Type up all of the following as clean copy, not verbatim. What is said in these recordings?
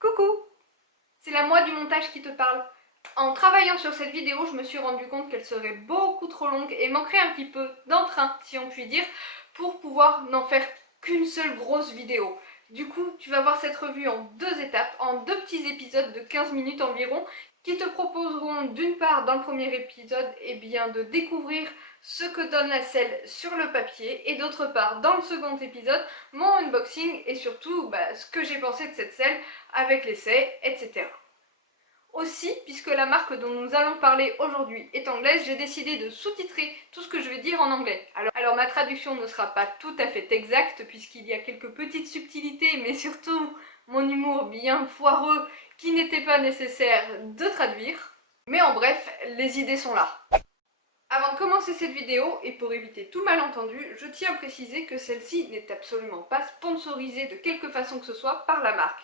Coucou, c'est la moi du montage qui te parle. En travaillant sur cette vidéo, je me suis rendu compte qu'elle serait beaucoup trop longue et manquerait un petit peu d'entrain, si on peut dire, pour pouvoir n'en faire qu'une seule grosse vidéo. Du coup, tu vas voir cette revue en deux étapes, en deux petits épisodes de 15 minutes environ, qui te proposeront d'une part dans le premier épisode de découvrir ce que donne la selle sur le papier et d'autre part dans le second épisode mon unboxing et surtout ce que j'ai pensé de cette selle avec l'essai, etc. Aussi, puisque la marque dont nous allons parler aujourd'hui est anglaise, j'ai décidé de sous-titrer tout ce que je vais dire en anglais. Alors ma traduction ne sera pas tout à fait exacte puisqu'il y a quelques petites subtilités, mais surtout mon humour bien foireux qui n'était pas nécessaire de traduire. Mais en bref, les idées sont là. Avant de commencer cette vidéo, et pour éviter tout malentendu, je tiens à préciser que celle-ci n'est absolument pas sponsorisée de quelque façon que ce soit par la marque.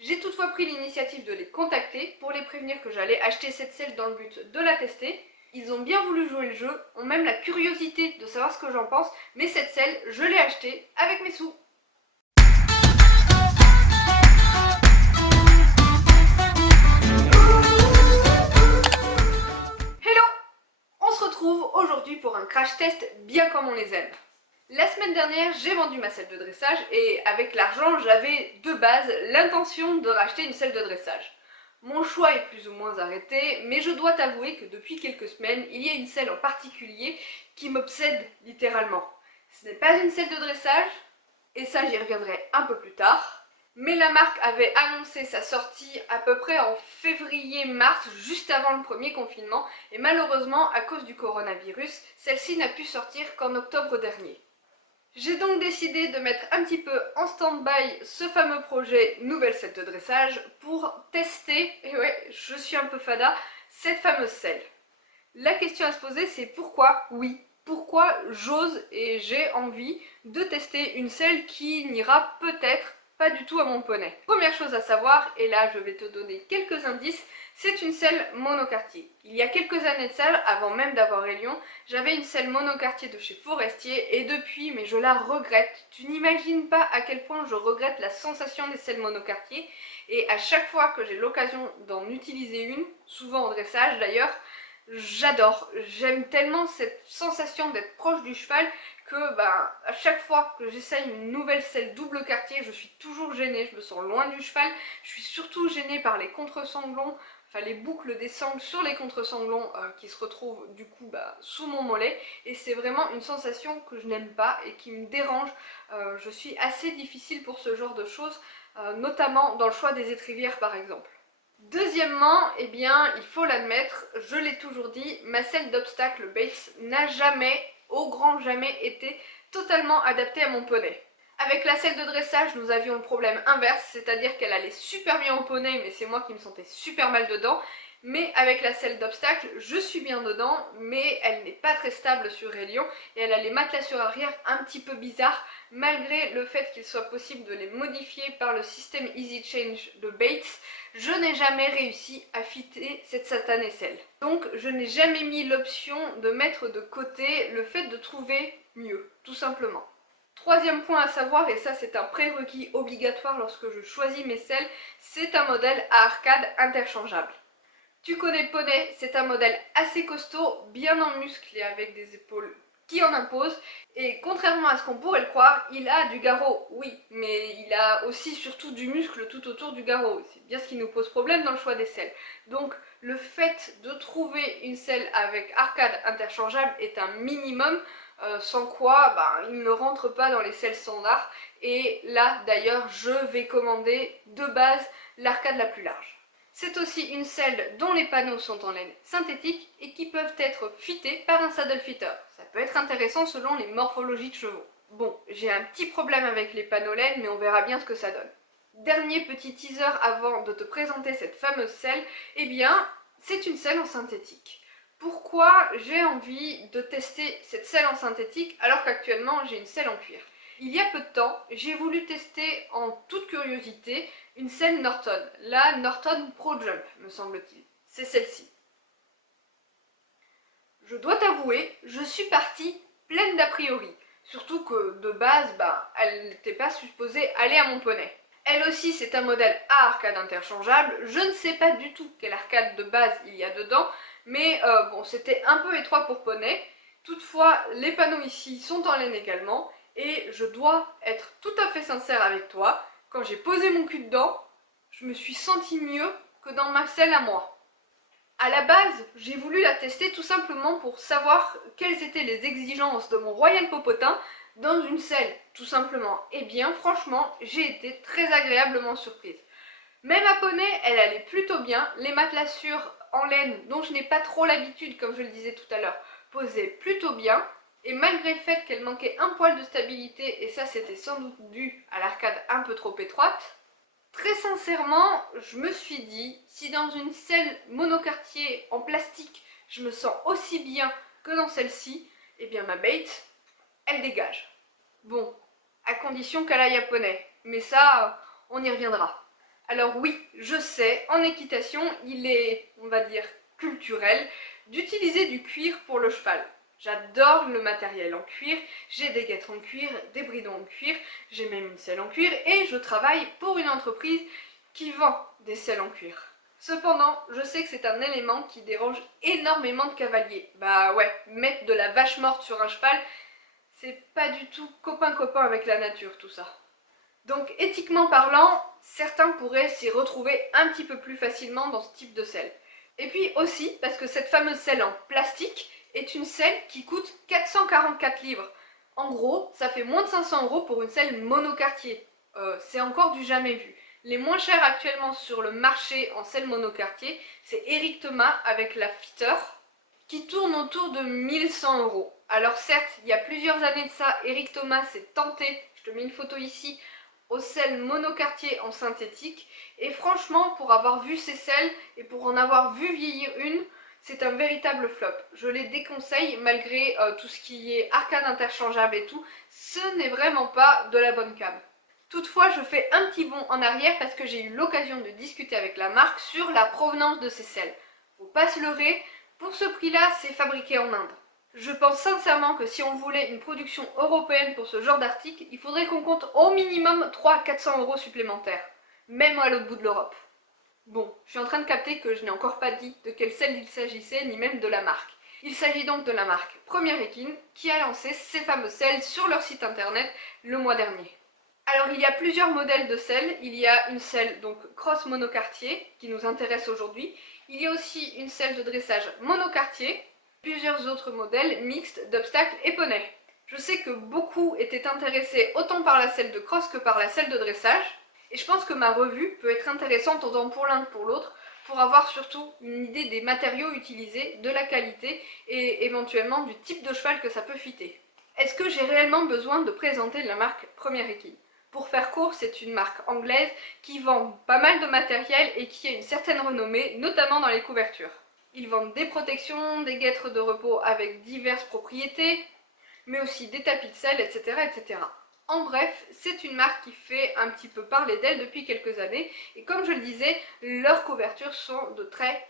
J'ai toutefois pris l'initiative de les contacter pour les prévenir que j'allais acheter cette selle dans le but de la tester. Ils ont bien voulu jouer le jeu, ont même la curiosité de savoir ce que j'en pense, mais cette selle, je l'ai achetée avec mes sous. Hello! On se retrouve aujourd'hui pour un crash test bien comme on les aime. La semaine dernière, j'ai vendu ma selle de dressage et avec l'argent, j'avais de base l'intention de racheter une selle de dressage. Mon choix est plus ou moins arrêté, mais je dois t'avouer que depuis quelques semaines, il y a une selle en particulier qui m'obsède littéralement. Ce n'est pas une selle de dressage, et ça j'y reviendrai un peu plus tard, mais la marque avait annoncé sa sortie à peu près en février-mars, juste avant le premier confinement, et malheureusement, à cause du coronavirus, celle-ci n'a pu sortir qu'en octobre dernier. J'ai donc décidé de mettre un petit peu en stand-by ce fameux projet nouvelle selle de dressage pour tester, et ouais, je suis un peu fada, cette fameuse selle. La question à se poser c'est pourquoi, oui, pourquoi j'ose et j'ai envie de tester une selle qui n'ira peut-être pas du tout à mon poney. Première chose à savoir, et là je vais te donner quelques indices, c'est une selle monocartier. Il y a quelques années de ça, avant même d'avoir Elion, j'avais une selle monocartier de chez Forestier et depuis, mais je la regrette. Tu n'imagines pas à quel point je regrette la sensation des selles monocartier et à chaque fois que j'ai l'occasion d'en utiliser une, souvent au dressage d'ailleurs, j'adore. J'aime tellement cette sensation d'être proche du cheval que à chaque fois que j'essaye une nouvelle selle double quartier, je suis toujours gênée, je me sens loin du cheval, je suis surtout gênée par les contre-sanglons, enfin les boucles des sangles sur les contre-sanglons qui se retrouvent du coup sous mon mollet, et c'est vraiment une sensation que je n'aime pas et qui me dérange. Je suis assez difficile pour ce genre de choses, notamment dans le choix des étrivières par exemple. Deuxièmement, il faut l'admettre, je l'ai toujours dit, ma selle d'obstacle Bates n'a jamais, au grand jamais, été totalement adaptée à mon poney. Avec la selle de dressage, nous avions le problème inverse, c'est-à-dire qu'elle allait super bien au poney, mais c'est moi qui me sentais super mal dedans. Mais avec la selle d'obstacle, je suis bien dedans, mais elle n'est pas très stable sur Elion et elle a les matelas sur arrière un petit peu bizarres, malgré le fait qu'il soit possible de les modifier par le système Easy Change de Bates. Je n'ai jamais réussi à fitter cette satanée selle. Donc je n'ai jamais mis l'option de mettre de côté le fait de trouver mieux, tout simplement. Troisième point à savoir, et ça c'est un prérequis obligatoire lorsque je choisis mes selles, c'est un modèle à arcade interchangeable. Tu connais le poney, c'est un modèle assez costaud, bien en muscle et avec des épaules qui en imposent. Et contrairement à ce qu'on pourrait le croire, il a du garrot, oui, mais il a aussi surtout du muscle tout autour du garrot. C'est bien ce qui nous pose problème dans le choix des selles. Donc le fait de trouver une selle avec arcade interchangeable est un minimum, sans quoi il ne rentre pas dans les selles standards. Et là d'ailleurs je vais commander de base l'arcade la plus large. C'est aussi une selle dont les panneaux sont en laine synthétique et qui peuvent être fités par un saddle fitter. Ça peut être intéressant selon les morphologies de chevaux. Bon, j'ai un petit problème avec les panneaux laine, mais on verra bien ce que ça donne. Dernier petit teaser avant de te présenter cette fameuse selle, c'est une selle en synthétique. Pourquoi j'ai envie de tester cette selle en synthétique alors qu'actuellement j'ai une selle en cuir? Il y a peu de temps, j'ai voulu tester en toute curiosité une selle Norton, la Norton Pro Jump me semble-t-il. C'est celle-ci. Je dois t'avouer, je suis partie pleine d'a priori. Surtout que de base, elle n'était pas supposée aller à mon poney. Elle aussi, c'est un modèle à arcade interchangeable. Je ne sais pas du tout quelle arcade de base il y a dedans, mais bon, c'était un peu étroit pour poney. Toutefois, les panneaux ici sont en laine également, et je dois être tout à fait sincère avec toi. Quand j'ai posé mon cul dedans, je me suis sentie mieux que dans ma selle à moi. À la base, j'ai voulu la tester tout simplement pour savoir quelles étaient les exigences de mon Royal Popotin dans une selle, tout simplement. Et bien, franchement, j'ai été très agréablement surprise. Même à poney, elle allait plutôt bien. Les matelassures en laine, dont je n'ai pas trop l'habitude, comme je le disais tout à l'heure, posaient plutôt bien. Et malgré le fait qu'elle manquait un poil de stabilité, et ça c'était sans doute dû à l'arcade un peu trop étroite, très sincèrement, je me suis dit, si dans une selle monocartier en plastique, je me sens aussi bien que dans celle-ci, eh bien ma bête, elle dégage. Bon, à condition qu'elle aille à poney, mais ça, on y reviendra. Alors oui, je sais, en équitation, il est, on va dire, culturel d'utiliser du cuir pour le cheval. J'adore le matériel en cuir, j'ai des guêtres en cuir, des bridons en cuir, j'ai même une selle en cuir et je travaille pour une entreprise qui vend des selles en cuir. Cependant, je sais que c'est un élément qui dérange énormément de cavaliers. Bah ouais, mettre de la vache morte sur un cheval, c'est pas du tout copain-copain avec la nature tout ça. Donc éthiquement parlant, certains pourraient s'y retrouver un petit peu plus facilement dans ce type de selle. Et puis aussi, parce que cette fameuse selle en plastique est une selle qui coûte 444 livres. En gros, ça fait moins de 500 € pour une selle monocartier. C'est encore du jamais vu. Les moins chers actuellement sur le marché en selle monocartier, c'est Eric Thomas avec la Fitter, qui tourne autour de 1100 €. Alors certes, il y a plusieurs années de ça, Eric Thomas s'est tenté, je te mets une photo ici, aux selles monocartier en synthétique, et franchement, pour avoir vu ces selles et pour en avoir vu vieillir une, c'est un véritable flop. Je les déconseille malgré tout ce qui est arcade interchangeable et tout, ce n'est vraiment pas de la bonne cam. Toutefois, je fais un petit bond en arrière parce que j'ai eu l'occasion de discuter avec la marque sur la provenance de ces selles. Faut pas se leurrer, pour ce prix-là, c'est fabriqué en Inde. Je pense sincèrement que si on voulait une production européenne pour ce genre d'article, il faudrait qu'on compte au minimum 300 à 400 € supplémentaires, même à l'autre bout de l'Europe. Bon, je suis en train de capter que je n'ai encore pas dit de quelle selle il s'agissait, ni même de la marque. Il s'agit donc de la marque Première Équine, qui a lancé ces fameuses selles sur leur site internet le mois dernier. Alors il y a plusieurs modèles de selles, il y a une selle donc cross monocartier, qui nous intéresse aujourd'hui, il y a aussi une selle de dressage monocartier, plusieurs autres modèles mixtes d'obstacles et poney. Je sais que beaucoup étaient intéressés autant par la selle de cross que par la selle de dressage, et je pense que ma revue peut être intéressante autant pour l'un que pour l'autre, pour avoir surtout une idée des matériaux utilisés, de la qualité et éventuellement du type de cheval que ça peut fitter. Est-ce que j'ai réellement besoin de présenter la marque Première Équine? Pour faire court, c'est une marque anglaise qui vend pas mal de matériel et qui a une certaine renommée, notamment dans les couvertures. Ils vendent des protections, des guêtres de repos avec diverses propriétés, mais aussi des tapis de selle, etc. etc. En bref, c'est une marque qui fait un petit peu parler d'elle depuis quelques années, et comme je le disais, leurs couvertures sont de très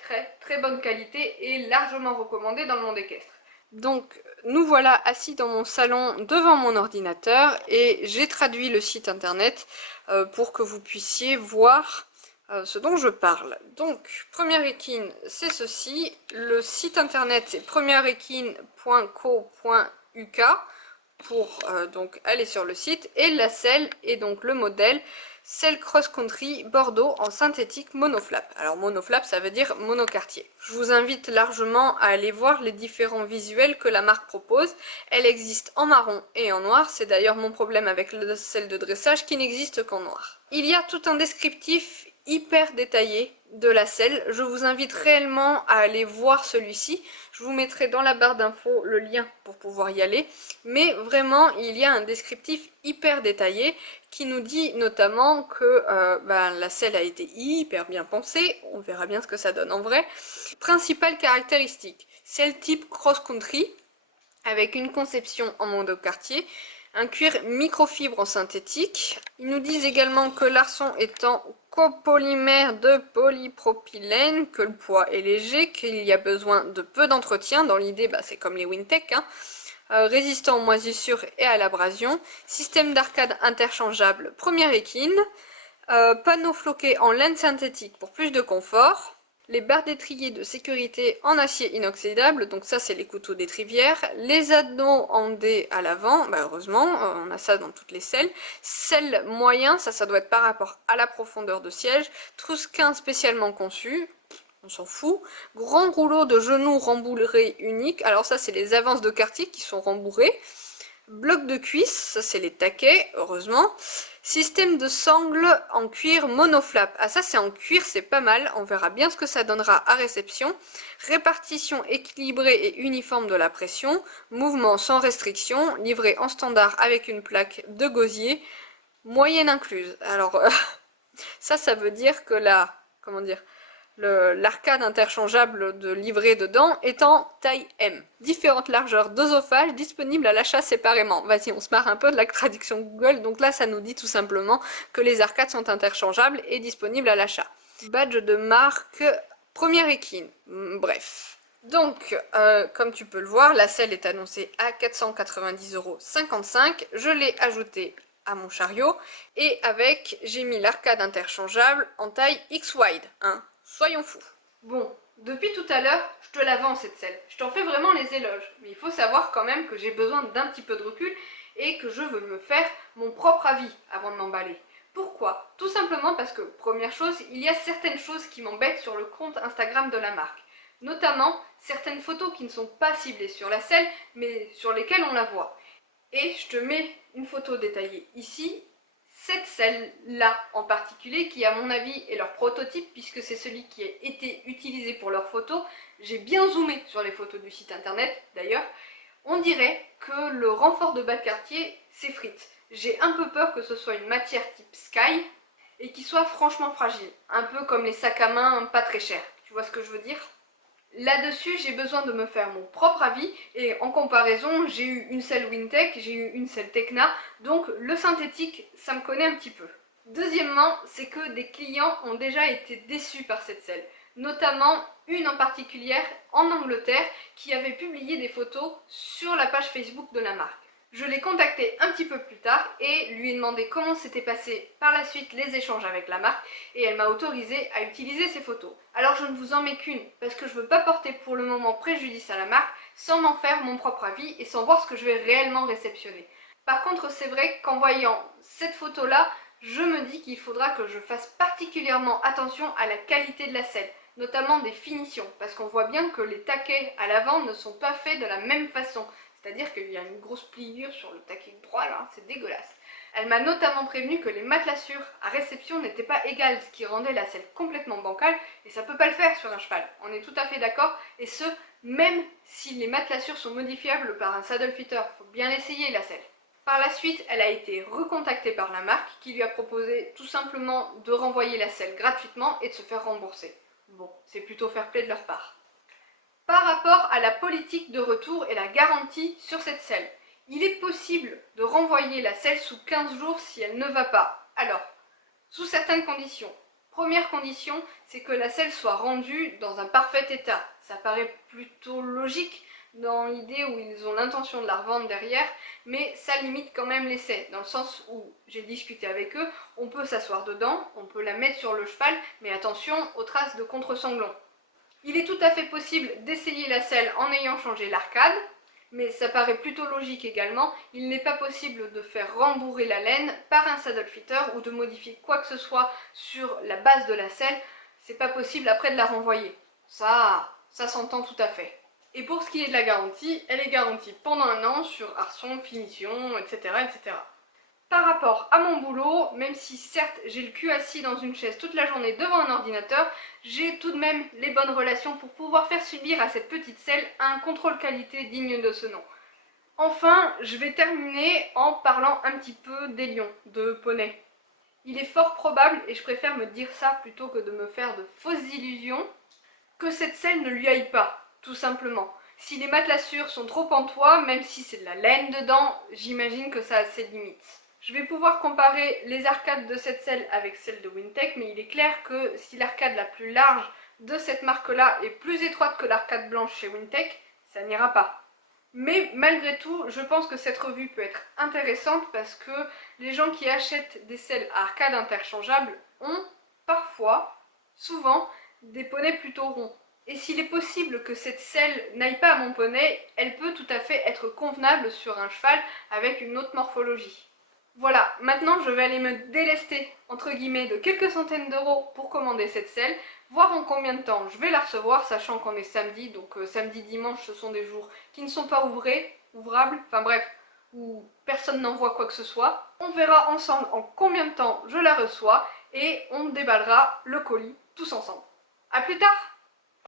bonne qualité et largement recommandées dans le monde équestre. Donc nous voilà assis dans mon salon devant mon ordinateur et j'ai traduit le site internet pour que vous puissiez voir ce dont je parle. Donc Première Équine, c'est ceci, le site internet c'est premièreéquine.co.uk pour donc aller sur le site, et la selle est donc le modèle selle cross country Bordeaux en synthétique monoflap. Alors monoflap ça veut dire monocartier. Je vous invite largement à aller voir les différents visuels que la marque propose. Elle existe en marron et en noir, c'est d'ailleurs mon problème avec la selle de dressage qui n'existe qu'en noir. Il y a tout un descriptif hyper détaillé de la selle, je vous invite réellement à aller voir celui-ci, je vous mettrai dans la barre d'infos le lien pour pouvoir y aller, mais vraiment il y a un descriptif hyper détaillé qui nous dit notamment que la selle a été hyper bien pensée, on verra bien ce que ça donne en vrai. Principales caractéristiques, selle type cross-country, avec une conception en monocartier, un cuir microfibre en synthétique. Ils nous disent également que l'arçon est en copolymère de polypropylène, que le poids est léger, qu'il y a besoin de peu d'entretien. Dans l'idée, c'est comme les Wintec, hein. Résistant aux moisissures et à l'abrasion. Système d'arcade interchangeable Première Équine. Panneaux floqués en laine synthétique pour plus de confort. Les barres d'étrier de sécurité en acier inoxydable, donc ça c'est les couteaux d'étrivière. Les anneaux en D à l'avant, bah heureusement, on a ça dans toutes les selles. Selle moyen, ça doit être par rapport à la profondeur de siège. Trousquin spécialement conçu, on s'en fout. Grand rouleau de genoux rembourré unique, alors ça c'est les avances de quartier qui sont rembourrées. Bloc de cuisse, ça c'est les taquets, heureusement. Système de sangle en cuir monoflap. Ah ça c'est en cuir, c'est pas mal, on verra bien ce que ça donnera à réception. Répartition équilibrée et uniforme de la pression. Mouvement sans restriction, livré en standard avec une plaque de gosier. Moyenne incluse. Alors ça veut dire que la, comment dire, l'arcade interchangeable de livret dedans est en taille M. Différentes largeurs d'œsophage disponibles à l'achat séparément. Vas-y, on se marre un peu de la traduction Google. Donc là, ça nous dit tout simplement que les arcades sont interchangeables et disponibles à l'achat. Badge de marque première équine. Bref. Donc, comme tu peux le voir, la selle est annoncée à 490,55 €. Je l'ai ajoutée à mon chariot et avec, j'ai mis l'arcade interchangeable en taille X-Wide. Hein. Soyons fous. Bon, depuis tout à l'heure, je te la vends cette selle. Je t'en fais vraiment les éloges. Mais il faut savoir quand même que j'ai besoin d'un petit peu de recul et que je veux me faire mon propre avis avant de m'emballer. Pourquoi? Tout simplement parce que, première chose, il y a certaines choses qui m'embêtent sur le compte Instagram de la marque. Notamment certaines photos qui ne sont pas ciblées sur la selle, mais sur lesquelles on la voit. Et je te mets une photo détaillée ici. Cette selle-là en particulier, qui à mon avis est leur prototype, puisque c'est celui qui a été utilisé pour leurs photos, j'ai bien zoomé sur les photos du site internet d'ailleurs, on dirait que le renfort de bas de quartier s'effrite. J'ai un peu peur que ce soit une matière type Sky, et qui soit franchement fragile, un peu comme les sacs à main pas très chers, tu vois ce que je veux dire ? Là-dessus, j'ai besoin de me faire mon propre avis et en comparaison, j'ai eu une selle Wintec, j'ai eu une selle Tecna, donc le synthétique, ça me connaît un petit peu. Deuxièmement, c'est que des clients ont déjà été déçus par cette selle, notamment une en particulier en Angleterre qui avait publié des photos sur la page Facebook de la marque. Je l'ai contacté un petit peu plus tard et lui ai demandé comment s'étaient passés par la suite les échanges avec la marque et elle m'a autorisé à utiliser ces photos. Alors je ne vous en mets qu'une parce que je ne veux pas porter pour le moment préjudice à la marque sans m'en faire mon propre avis et sans voir ce que je vais réellement réceptionner. Par contre c'est vrai qu'en voyant cette photo là, je me dis qu'il faudra que je fasse particulièrement attention à la qualité de la selle, notamment des finitions, parce qu'on voit bien que les taquets à l'avant ne sont pas faits de la même façon. C'est-à-dire qu'il y a une grosse pliure sur le taquet droit là, c'est dégueulasse. Elle m'a notamment prévenu que les matelassures à réception n'étaient pas égales, ce qui rendait la selle complètement bancale, et ça peut pas le faire sur un cheval. On est tout à fait d'accord, et ce, même si les matelassures sont modifiables par un saddle fitter, faut bien essayer la selle. Par la suite, elle a été recontactée par la marque, qui lui a proposé tout simplement de renvoyer la selle gratuitement et de se faire rembourser. Bon, c'est plutôt fair play de leur part. Par rapport à la politique de retour et la garantie sur cette selle, il est possible de renvoyer la selle sous 15 jours si elle ne va pas. Alors, sous certaines conditions. Première condition, c'est que la selle soit rendue dans un parfait état. Ça paraît plutôt logique dans l'idée où ils ont l'intention de la revendre derrière, mais ça limite quand même l'essai, dans le sens où j'ai discuté avec eux, on peut s'asseoir dedans, on peut la mettre sur le cheval, mais attention aux traces de contre-sanglon. Il est tout à fait possible d'essayer la selle en ayant changé l'arcade, mais ça paraît plutôt logique également, il n'est pas possible de faire rembourrer la laine par un saddle fitter ou de modifier quoi que ce soit sur la base de la selle, c'est pas possible après de la renvoyer. Ça s'entend tout à fait. Et pour ce qui est de la garantie, elle est garantie pendant un an sur arçon, finition, etc. etc. Par rapport à mon boulot, même si certes j'ai le cul assis dans une chaise toute la journée devant un ordinateur, j'ai tout de même les bonnes relations pour pouvoir faire subir à cette petite selle un contrôle qualité digne de ce nom. Enfin, je vais terminer en parlant un petit peu des lions, de poney. Il est fort probable, et je préfère me dire ça plutôt que de me faire de fausses illusions, que cette selle ne lui aille pas, tout simplement. Si les matelassures sont trop en toit, même si c'est de la laine dedans, j'imagine que ça a ses limites. Je vais pouvoir comparer les arcades de cette selle avec celle de Wintec, mais il est clair que si l'arcade la plus large de cette marque-là est plus étroite que l'arcade blanche chez Wintec, ça n'ira pas. Mais malgré tout, je pense que cette revue peut être intéressante parce que les gens qui achètent des selles à arcade interchangeables ont parfois, souvent, des poneys plutôt ronds. Et s'il est possible que cette selle n'aille pas à mon poney, elle peut tout à fait être convenable sur un cheval avec une autre morphologie. Voilà, maintenant je vais aller me délester, entre guillemets, de quelques centaines d'euros pour commander cette selle, voir en combien de temps je vais la recevoir, sachant qu'on est samedi, donc samedi, dimanche, ce sont des jours qui ne sont pas ouvrables, enfin bref, où personne n'envoie quoi que ce soit. On verra ensemble en combien de temps je la reçois, et on déballera le colis tous ensemble. A plus tard!